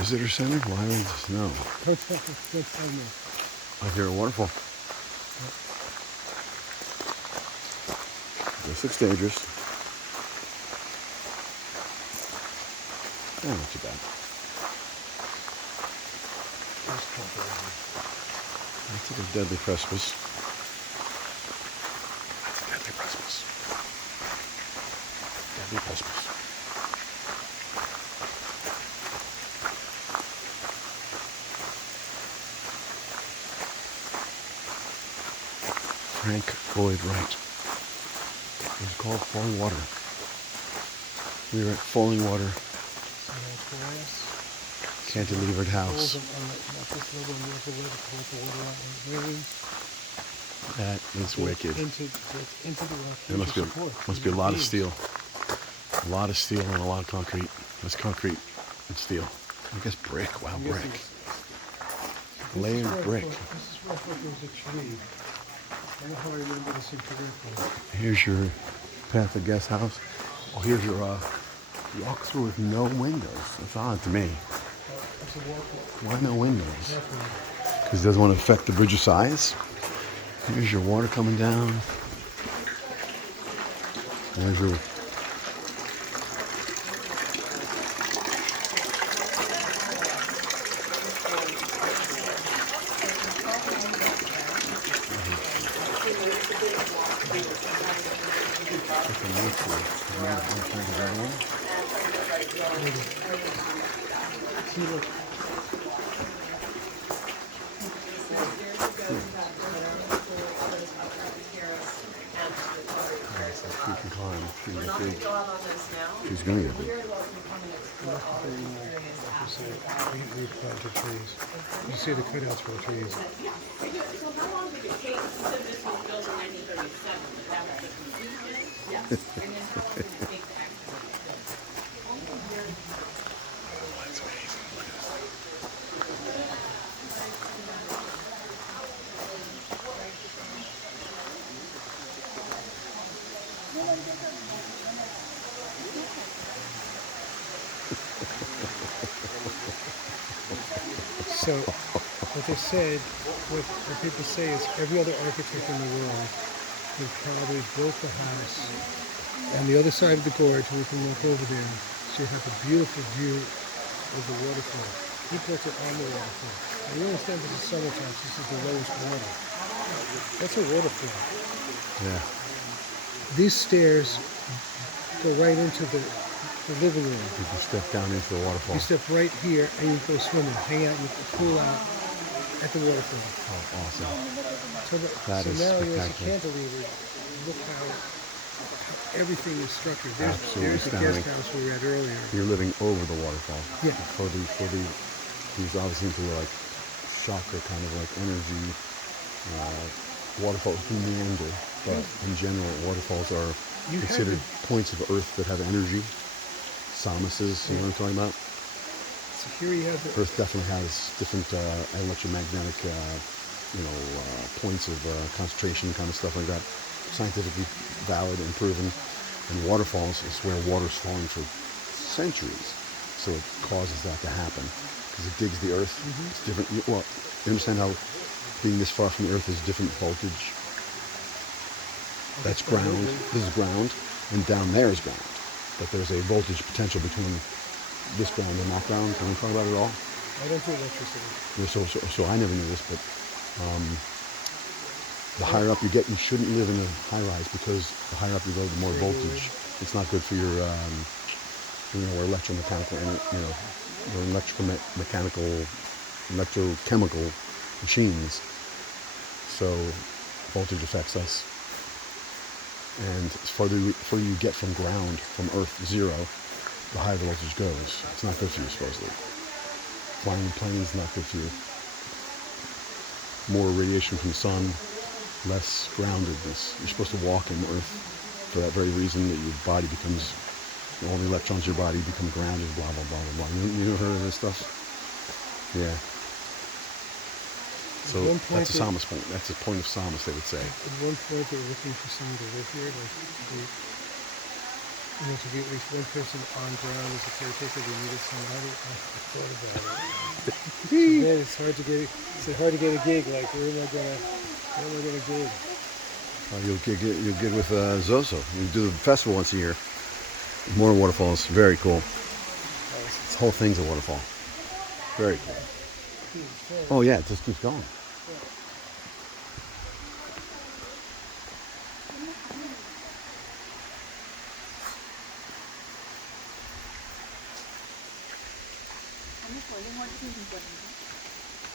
Visitor center? Why would no? I hear a waterfall. This looks dangerous. Yeah, not too bad. That's like a deadly precipice. That's a deadly precipice. Deadly precipice. Frank Lloyd Wright. It was called Fallingwater. We were at Fallingwater. Cantilevered house. That is wicked. There must be a lot of steel. A lot of steel and a lot of concrete. That's concrete and steel. I guess brick. Wow, brick. Layered brick. This is rough like there was a tree. I don't know how I remember this incorrectly. Here's your path to guest house. Oh, here's your walk-through with no windows. That's odd to me. Why no windows? Because it doesn't want to affect the bridge of size. Here's your water coming down. There's your... She's going to get big. We planted trees. You see the cutouts for the trees. That's amazing. Look at this. So, what they said, what people say is every other architect in the world who probably built the house on the other side of the gorge, we can look over there, so you have a beautiful view of the waterfall. He built it on the waterfall. And you understand that the summertime, this is the lowest water. That's a waterfall. Yeah. These stairs go right into the living room. You can step down into the waterfall. You step right here and you go swimming, hang out with the pool out at the waterfall. Oh, awesome. So now you're as a cantilever, look how everything is structured. There's the guest house we were at earlier. You're living over the waterfall. Yeah. These obviously into like chakra kind of like energy. Waterfalls do meander, but in general, waterfalls are considered points of earth that have energy. Samases, you know what I'm talking about? So here you have the Earth definitely has different electromagnetic, points of concentration, kind of stuff like that. Scientifically valid and proven. And waterfalls is where water's falling for centuries, so it causes that to happen because it digs the earth. It's different. Well, you understand how being this far from the earth is different voltage. That's ground. This is ground, and down there is ground. But there's a voltage potential between this ground and that ground. Can we talk about it at all? I don't do electricity. Yeah, so I never knew this, but the higher up you get, you shouldn't live in a high rise because the higher up you go, the more voltage. It's not good for your, electromechanical, your electrochemical machines. So voltage affects us. And the further you get from ground, from Earth, zero, the higher the voltage goes. It's not good for you, supposedly. Flying in planes is not good for you. More radiation from the sun, less groundedness. You're supposed to walk in Earth for that very reason, that your body becomes, all the electrons in your body become grounded, blah, blah, blah, blah, blah. You ever heard of this stuff? Yeah. So that's a Psalmist point. That's a point of Psalmist, they would say. At one point, they were looking for someone to live here. And there should be at least one person on ground as a caretaker. They needed somebody. I thought about it. So then it's hard to get. It's hard to get a gig. Like where am I gonna gig? You'll gig with Zoso. You do the festival once a year. More waterfalls. Very cool. This whole thing's a waterfall. Very cool. Oh yeah, it just keeps going.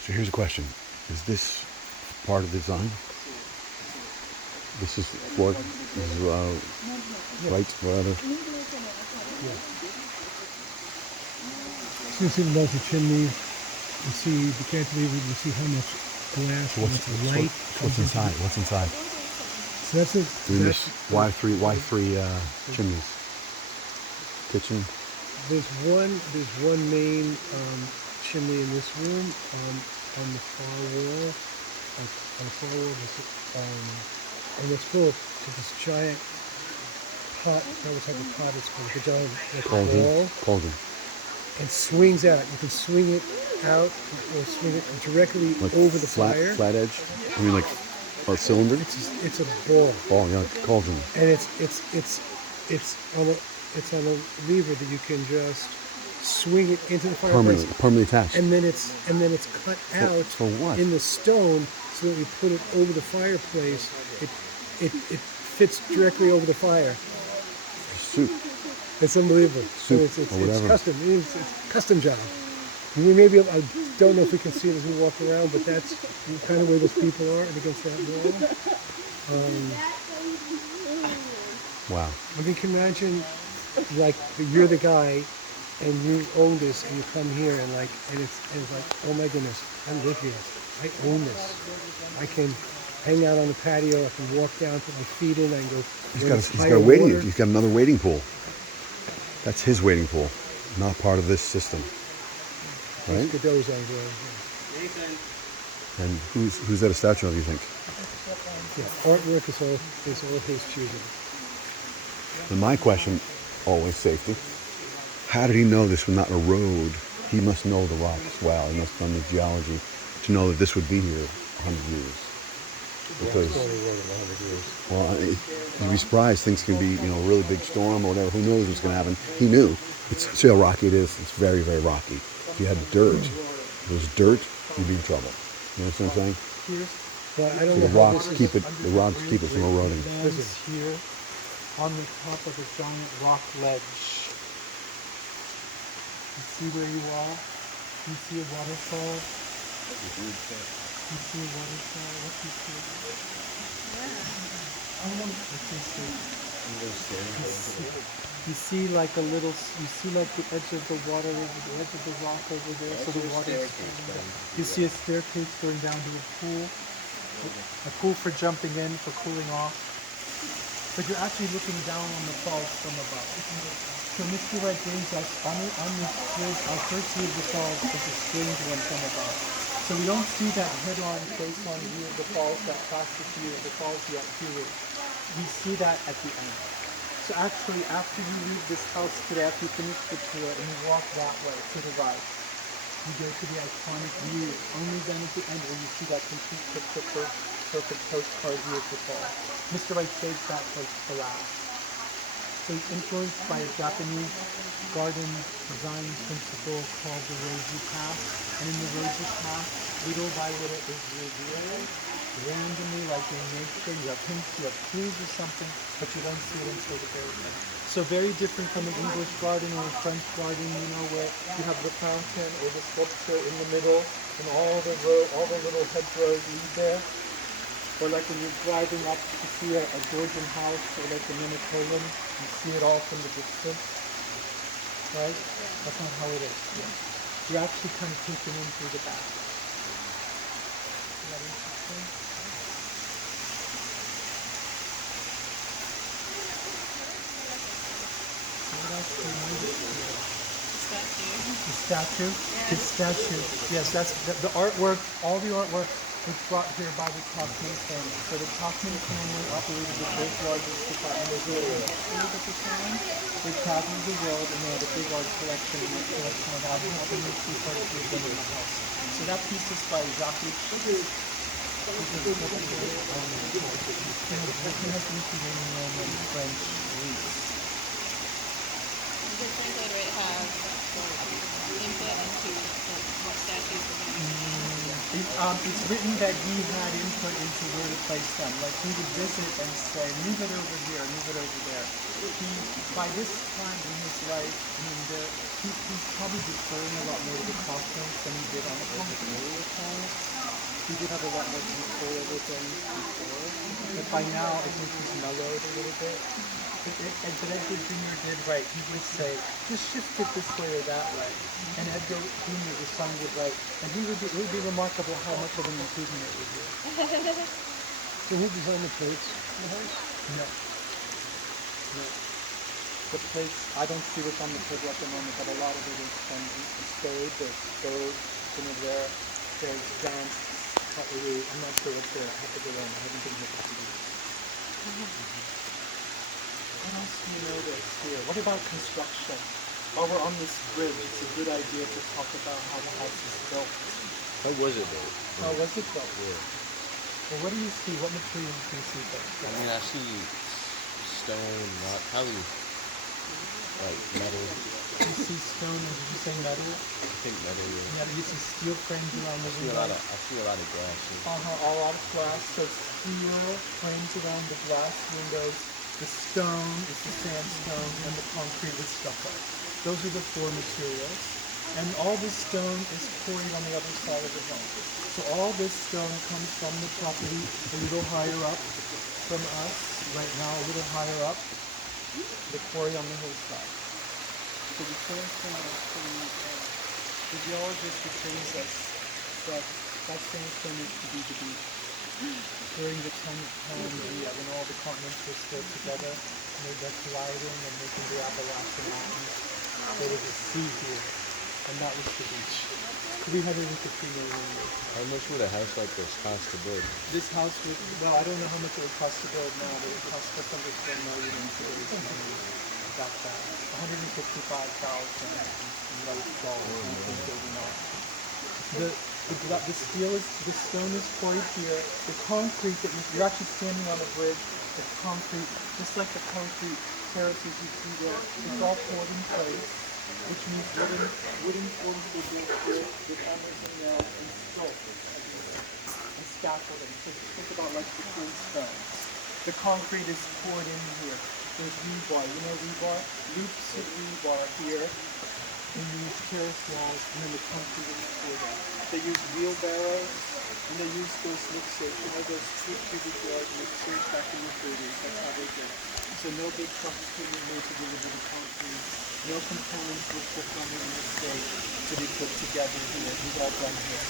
So here's a question. Is this part of the design? This is Floyd? This is Wright, rather? Yeah. So you see the larger chimney. You see the cantilever. You see how much glass, how much light. What's inside? What's inside? So that's it. This why three chimneys? Kitchen. There's one main chimney in this room on the far wall. On the far wall, and it's full to this giant pot. I don't know what type of pot it's called. Like a giant ball. Cauldron. And swings out. You can swing it out or swing it directly like over the fire. Flat edge. I mean, like a cylinder. It's a ball. Ball, yeah, cauldron. And it's on a lever that you can just swing it into the fireplace. Permanently attached. And then it's cut out for what? in the stone so that you put it over the fireplace. It fits directly over the fire. Soup. It's unbelievable. Soup So it's or whatever. custom. It's a custom job. We maybe I don't know if we can see it as we walk around, but that's kind of where those people are against that wall. Wow. I mean, can you imagine, like, you're the guy, and you own this, and you come here, and it's like, oh my goodness, I live here. I own this. I can hang out on the patio. I can walk down, put my feet in. I can go. He's got a waiting. He's got another waiting pool. That's his waiting pool, not part of this system. Right? Godot's on there. And who's that a statue of, you think? Yeah, artwork is all his choosing. And my question, always safety. How did he know this was not a road? He must know the rocks well. He must have done the geology to know that this would be here 100 years. Because, well, you'd be surprised. Things can be, a really big storm or whatever. Who knows what's going to happen? He knew. See how rocky it is? It's very, very rocky. If you had dirt, if there was dirt, you'd be in trouble. You know what I'm saying? Well, I don't So know the rocks keep it from eroding. Lands here on the top of a giant rock ledge. You see where you are? You see a waterfall? You see a waterfall? What do you see? You see like a little, you see like the edge of the water, the edge of the rock over there, so the water is going down. You see a staircase going down to a pool for jumping in, for cooling off. But you're actually looking down on the falls from above. So Mr. Wright brings us on this bridge, our first view of the falls is a strange one from above. So we don't see that head-on, face-on view of the falls, that classic view of the falls yet, do we? We see that at the end. So actually, after you leave this house today, after you finish the tour, and you walk that way to the right, you go to the iconic view. Only then at the end will you see that complete picture, perfect postcard view of the fall. Mr. Wright saves that for last. So he's influenced by a Japanese garden design principle called the Roji Path. And in the Roji Path, little by little is revealed randomly, like in nature. You have hints, you have clues or something, but you don't see it until the very end. So very different from an English garden or a French garden, where you have the fountain or the sculpture in the middle, and all the little hedgerows lead there. Or like when you're driving up to see a Georgian house or like a Minnetonka, you see it all from the distance, right? That's not how it is. Yeah. You're actually kind of taken in through the back. Isn't that interesting? What else do you notice here? The statue? Yeah. His statue. Yes, that's the artwork, all the artwork was brought here by the Kaufmann family. So the Kaufmann family operated the third largest department of jewelry at the time. They traveled the world and they had a big art collection and a collection of objects and they see part of them in the house. So that piece is by Jacques Richard. He has Lithuanian, Roman, French, Greece. Does Frank Lloyd Wright have input into what statues were going to be? It's written that he had input into where to place them. Like he would visit and say, move it over here, move it over there. By this time in his life, I mean, he's probably deferring a lot more to the Kaufmanns than he did on the earlier times. He did have a lot more control over things before. But by now, I think he's mellowed a little bit. But Edgar Jr. did right. He would say, just shift it this way or that way. And Edgar Jr., the son, would write. And it would be remarkable how much of an improvement it would be. So who designed the plates in the house? No. No. The plates, I don't see what's on the table at the moment, but a lot of it is from Stewart. There's Stewart, there's dance. I'm not sure what's there. I have to go in. I haven't been here for 2 weeks. What else do you notice here? What about construction? While we're on this bridge, it's a good idea to talk about how the house is built. How was it built? How was it built? Yeah. Well, what do you see? What materials do you see built? I mean, I see stone, rock, probably like metal. You see stone, and did you say metal? I think metal. Yeah. Yeah, you see steel frames around the windows. I see a lot of glass. A lot of glass. So steel frames around the glass windows. The stone is the sandstone, and the concrete is stucco. Those are the four materials. And all this stone is quarried on the other side of the hill. So all this stone comes from the property a little higher up from us, right now a little higher up, the quarry on the hillside. So the sandstone the geologist assures us that that sandstone is to be the beach. During the time when all the continents were still together, and they were colliding and making the Appalachian Mountains, there was a sea here, and that was the beach. 350 million years. How much would a house like this cost to build? This house would, well, I don't know how much it would cost to build now, but it would cost just under $10 million in today's money. About that. $155,000 in the steel is, the stone is quarried here. The concrete that you're actually standing on a bridge, the concrete, just like the concrete terraces you see there, it's all poured in place, which means wooden forms will go here with hammers and nails and stilts and scaffolding. So think about like the twin stones. The concrete is poured in here. There's rebar. You know rebar? Loops of rebar here. They use terrace walls, and then the concrete is poured in. They use wheelbarrows, and they use those mixers, you know, those 2 cubic yard mixers back in the 30s. That's how they did it. So no big trucks could be made to deliver the concrete. No components were shipped on the interstate to be put together here. It was all done here.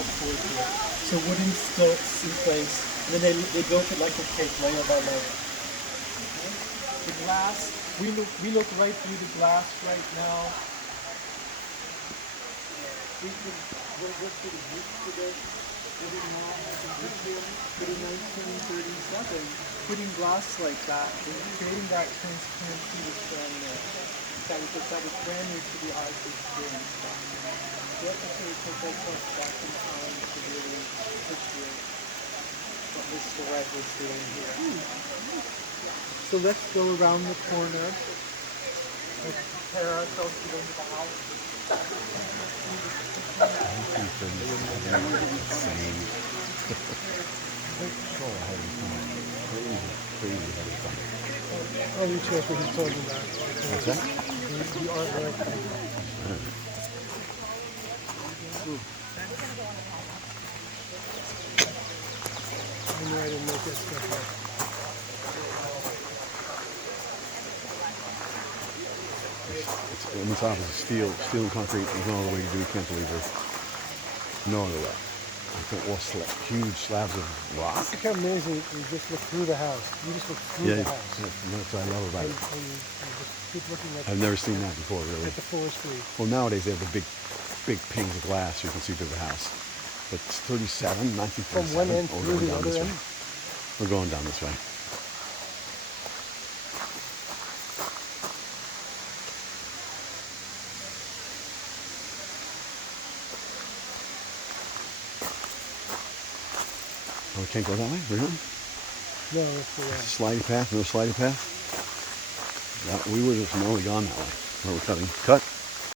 All poured here. So wooden stilts in place, and then they built it like a cake, layer by layer. Okay? The glass. We look right through the glass right now. We can work through the roof for this. Every now and then, but in 1937, putting glass like that and creating that transparency was brand new. That was brand new to the eyes of experience. We have to sort of take ourselves back in time to really picture what Mr. Wright was doing here. So let's go around the corner. Let's prepare ourselves to go into the house. Oh, you check what he's talking about. What's that? The artwork. I know I didn't make that stuff up. On the top is steel and concrete. There's no other way to do cantilever. No other way. Huge slabs of rock. Look how amazing you just look through the house. You just look through the house. That's what I love about it. And you just keep looking at I've never seen that before, really. at the forestry. Well, nowadays they have the big panes of glass so you can see through the house. But it's 37, 1937. From one end Oh, we're through going the down other this end? way. We're going down this way. Oh, we can't go that way? Really? No, that's the way. Slidey path, no slidey path? We would have normally gone that way. Where we're cutting. Cut.